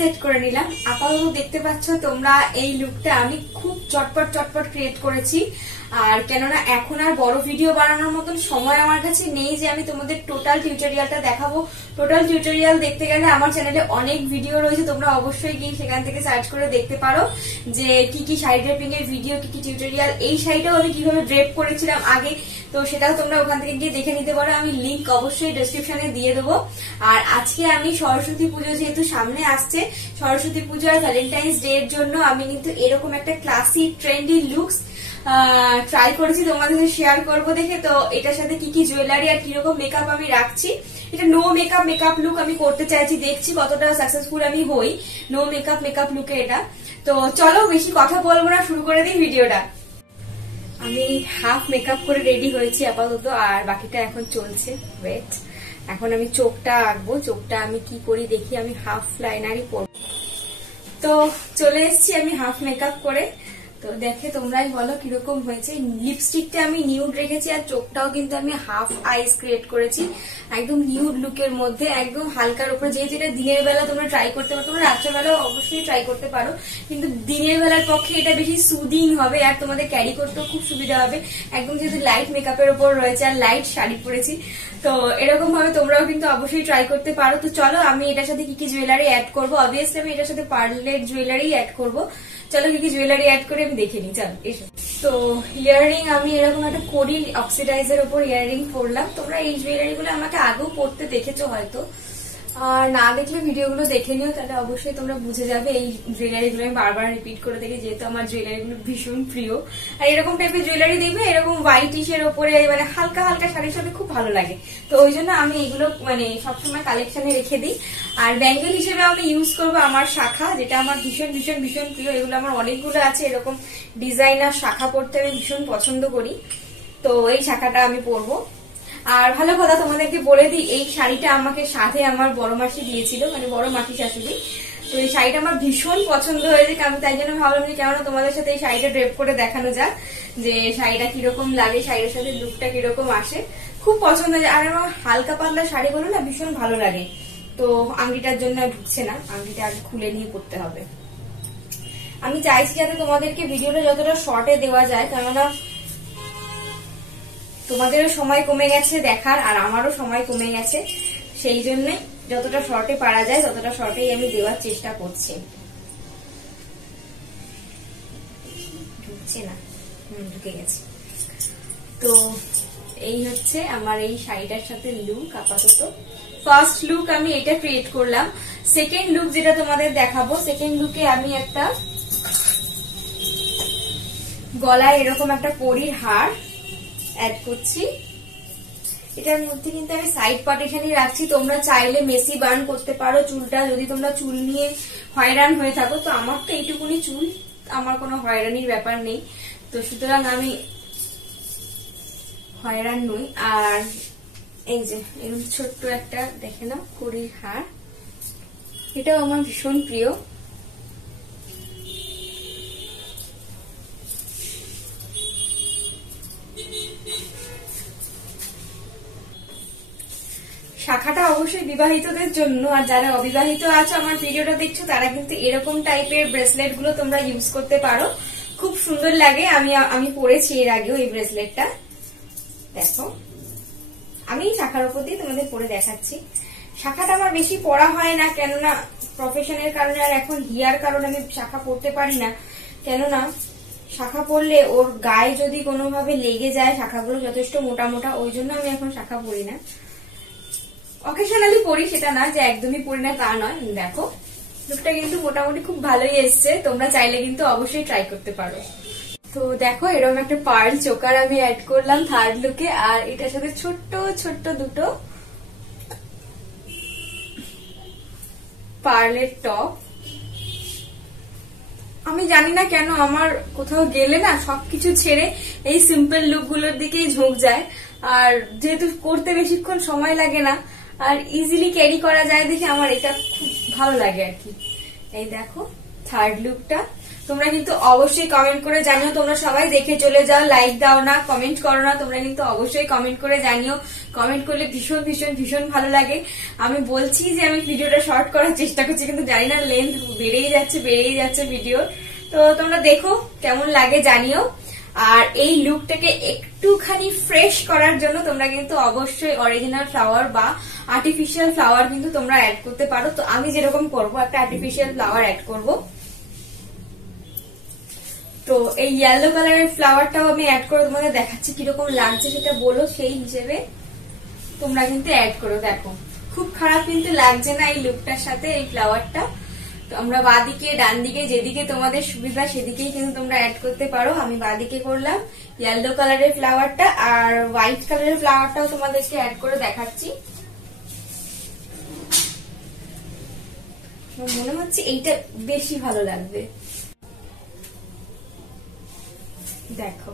Set করে নিলাম। আপাতত দেখতে পাচ্ছ তোমরা এই লুকটা আমি খুব চটপট ক্রিয়েট করেছি। আর কেননা এখন আর বড় ভিডিও বানানোর মতন সময় আমার কাছে নেই যে আমি তোমাদের টোটাল টিউটোরিয়ালটা দেখাবো। টোটাল টিউটোরিয়াল দেখতে গেলে আমার চ্যানেলে অনেক ভিডিও রয়েছে, তোমরা অবশ্যই গিয়ে সেখান থেকে সার্চ করে দেখতে পারো যে কি কি শাড়ি ড্রেপিং এর ভিডিও, কি কি টিউটোরিয়াল। এই শাড়িটাও আমি কিভাবে ড্রেপ করেছিলাম আগে, তো সেটাও তোমরা ওখান থেকে গিয়ে দেখে নিতে পারো। আমি লিংক অবশ্যই ডেসক্রিপশনে দিয়ে দেবো। আর আজকে আমি সরস্বতী পুজো যেহেতু সামনে আসছে, সরস্বতী পুজো আর ভ্যালেন্টাইন্স ডে এর জন্য আমি কিন্তু এরকম একটা ক্লাসিক ট্রেন্ডি লুকস ট্রাই করেছি, তোমাদের সাথে শেয়ার করবো দেখে। তো এটার সাথে কি কি জুয়েলারি আর কিরকম মেকআপ আমি রাখছি, এটা নো মেকআপ লুক আমি করতে চাইছি, দেখছি কতটা সাকসেসফুল আমি হই নো মেকআপ লুকে এটা। তো চলো বেশি কথা বলবো না, শুরু করে দিই ভিডিওটা। আমি হাফ মেকআপ করে রেডি হয়েছি আপাতত, আর বাকিটা এখন চলছে। ওয়েট, এখন আমি চোখটা আঁকবো। চোখটা আমি কি করি দেখি, আমি হাফ লাইনারই পরবো। তো চলে এসেছি আমি হাফ মেকআপ করে। তো দেখে তোমরাই বলো কিরকম হয়েছে। লিপস্টিকটা আমি নিউড রেখেছি, আর চোখটাও কিন্তু আমি হাফ আইস ক্রিয়েট করেছি একদম নিউড লুকের মধ্যে, একদম হালকার উপরে। যেহেতু এটা দিনের বেলা তোমরা ট্রাই করতে পারো, তোমরা রাত্রেবেলাও অবশ্যই ট্রাই করতে পারো, কিন্তু দিনের বেলার পক্ষে এটা বেশি সুদিং হবে আর তোমাদের ক্যারি করতেও খুব সুবিধা হবে। একদম যেহেতু লাইট মেকআপের উপর রয়েছে আর লাইট শাড়ি পরেছি, তো এরকম ভাবে তোমরাও কিন্তু অবশ্যই ট্রাই করতে পারো। তো চলো আমি এটার সাথে কি কি জুয়েলারি অ্যাড করবো। অবভিয়াসলি আমি এটার সাথে পার্লের জুয়েলারি অ্যাড করবো। চলো কি কি জুয়েলারি অ্যাড করে আমি দেখে নিই, চলো এসো। তো ইয়াররিং আমি এরকম একটা করি অক্সিডাইজের উপর ইয়াররিং পরলাম। তোমরা এই জুয়েলারি গুলো আমাকে আগেও পরতে দেখেছো হয়তো, আর না দেখলে ভিডিওগুলো দেখে নিও, তাহলে অবশ্যই তোমরা বুঝে যাবে। এই জুয়েলারি গুলো আমি বারবার রিপিট করে দেখি, যেহেতু আমার জুয়েলারি গুলো ভীষণ প্রিয়। আর এরকম টাইপের জুয়েলারি দেখবে এরকম হোয়াইট ইসের ওপরে মানে হালকা হালকা শাড়ির সাথে খুব ভালো লাগে। তো ওই জন্য আমি এগুলো মানে সবসময় কালেকশনে রেখে দিই। আর ব্যাঙ্গেল হিসেবে আমি ইউজ করবো আমার শাখা, যেটা আমার ভীষণ প্রিয়। এগুলো আমার অনেকগুলো আছে, এরকম ডিজাইনার শাখা পরতে আমি ভীষণ পছন্দ করি। তো এই শাখাটা আমি পরবো। আর ভালো কথা তোমাদেরকে বলে দিই, এই শাড়িটা আমাকে সাথে আমার বড় মাসি দিয়েছিল, মানে বড় মাসি শাশুড়ি। তো এই শাড়িটা আমার ভীষণ পছন্দ হয়েছে, আমি তাই জন্য ভাবলাম যে কেননা তোমাদের সাথে এই শাড়িটা ড্রেপ করে দেখানো যাক যে শাড়িটা কিরকম লাগে, শাড়ির সাথে লুকটা কিরকম আসে। খুব পছন্দ হয়। আর আমার হালকা পাতলা শাড়িগুলো না ভীষণ ভালো লাগে। তো আংটিটার জন্য ঢুকছে না, আংটিটা আগে খুলে নিয়ে পড়তে হবে। আমি চাইছি যাতে তোমাদেরকে ভিডিওটা যতটা শর্টে দেওয়া যায়, কেননা তোমাদেরও সময় কমে গেছে দেখার, আর আমারও সময় কমে গেছে, সেই জন্য যতটা শর্টে পারা যায় ততটা শর্টেই আমি দেওয়ার চেষ্টা করছি। ঢুকছে না, ঢুকে গেছে। তো এই হচ্ছে আমার এই শাড়িটার সাথে লুক আপাতত। ফার্স্ট লুক আমি এটা ক্রিয়েট করলাম। সেকেন্ড লুক যেটা তোমাদের দেখাবো, সেকেন্ড লুকে আমি একটা গলায় এরকম একটা পরীর হার অ্যাড করছি। এটার মধ্যে কিন্তু আমি সাইড পার্টিশনই রাখছি। তোমরা চাইলে মেসি বার্ন করতে পারো চুলটা, যদি তোমরা চুল নিয়ে হয়রান হয়ে থাকো। তো আমার তো এইটুকুনি চুল, আমার কোনো হয়রানির ব্যাপার নেই, তো সুতরাং আমি হয়রান নই। আর এই যে এরকম ছোট্ট একটা দেখে নাও কড়ির হার, এটাও আমার ভীষণ প্রিয়। শাখাটা অবশ্যই বিবাহিতদের জন্য, আর যারা অবিবাহিত আছে আমার ভিডিওটা দেখছো তারা কিন্তু এরকম টাইপের ব্রেসলেট গুলো তোমরা ইউজ করতে পারো, খুব সুন্দর লাগে। আমি পরেছি এর আগেও এই ব্রেসলেটটা, দেখো আমি শাখার উপর দিয়ে তোমাদের পরে দেখাচ্ছি। শাখাটা আমার বেশি পরা হয় না, কেননা প্রফেশনের কারণে আর এখন হিয়ার কারণে আমি শাখা পরতে পারি না। কেননা শাখা পরলে ওর গায়ে যদি কোনোভাবে লেগে যায়, শাখাগুলো যথেষ্ট মোটা মোটা, ওই জন্য আমি এখন শাখা পরি না। অকেশনালি পরি, সেটা না যে একদমই পরি না তা নয়। দেখো লুকটা কিন্তু মোটামুটি খুব ভালোই এসছে, তোমরা চাইলে কিন্তু অবশ্যই ট্রাই করতে পারো। তো দেখো এরকম একটা পার্ল চোকার আমি অ্যাড করলাম থার্ড লুকে, আর এটার সাথে ছোট্ট ছোট্ট দুটো পার্লের টপ। আমি জানি না কেন আমার কোথাও গেলে না সবকিছু ছেড়ে এই সিম্পল লুক গুলোর দিকেই ঝোঁক যায়। আর যেহেতু করতে বেশিক্ষণ সময় লাগে না আর ইজিলি ক্যারি করা যায় দেখে আমার এটা খুব ভালো লাগে আর কি। এই দেখো থার্ড লুকটা। তোমরা কিন্তু অবশ্যই কমেন্ট করে জানিও। তোমরা সবাই দেখে চলে যাও, লাইক দাও না, কমেন্ট করো না, তোমরা কিন্তু অবশ্যই কমেন্ট করে জানিও। কমেন্ট করলে ভীষণ ভীষণ ভীষণ ভালো লাগে। আমি বলছি যে আমি ভিডিওটা শর্ট করার চেষ্টা করছি, কিন্তু জানি না লেন্থ বেড়েই যাচ্ছে ভিডিও। তো তোমরা দেখো কেমন লাগে জানিও। আর এই লুকটাকে একটুখানি ফ্রেশ করার জন্য তোমরা কিন্তু অবশ্যই অরিজিনাল ফ্লাওয়ার বা আর্টিফিশিয়াল ফ্লাওয়ার কিন্তু তোমরা অ্যাড করতে পারো। তো আমি যেরকম করবো, একটা আর্টিফিশিয়াল ফ্লাওয়ার অ্যাড করবো। তো এই ইয়েলো কালারের ফ্লাওয়ারটাও আমি অ্যাড করে তোমাদের দেখাচ্ছি, কিরকম লাগছে সেটা বলো, সেই হিসেবে তোমরা কিন্তু অ্যাড করো। দেখো খুব খারাপ কিন্তু লাগছে না এই লুকটার সাথে এই ফ্লাওয়ারটা। তো আমরা বাঁদিকে ডান দিকে যেদিকে তোমাদের সুবিধা সেদিকেই কিন্তু তোমরা অ্যাড করতে পারো। আমি বাঁদিকে করলাম ইয়েলো কালারের ফ্লাওয়ারটা, আর হোয়াইট কালারের ফ্লাওয়ারটাও তোমাদেরকে অ্যাড করে দেখাচ্ছি। মনে হচ্ছে এইটা বেশি ভালো লাগবে। দেখো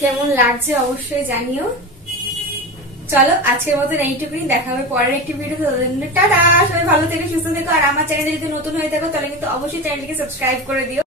কেমন লাগছে অবশ্যই জানিও। চলো আজকের মতন এইটুকুই, দেখা হবে পরের একটি ভিডিও। টাটা, সবাই ভালো থেকো, সুস্থ থেকো। আর আমার চ্যানেলে যদি নতুন হয়ে থাকো তাহলে কিন্তু অবশ্যই চ্যানেলটিকে সাবস্ক্রাইব করে দিও।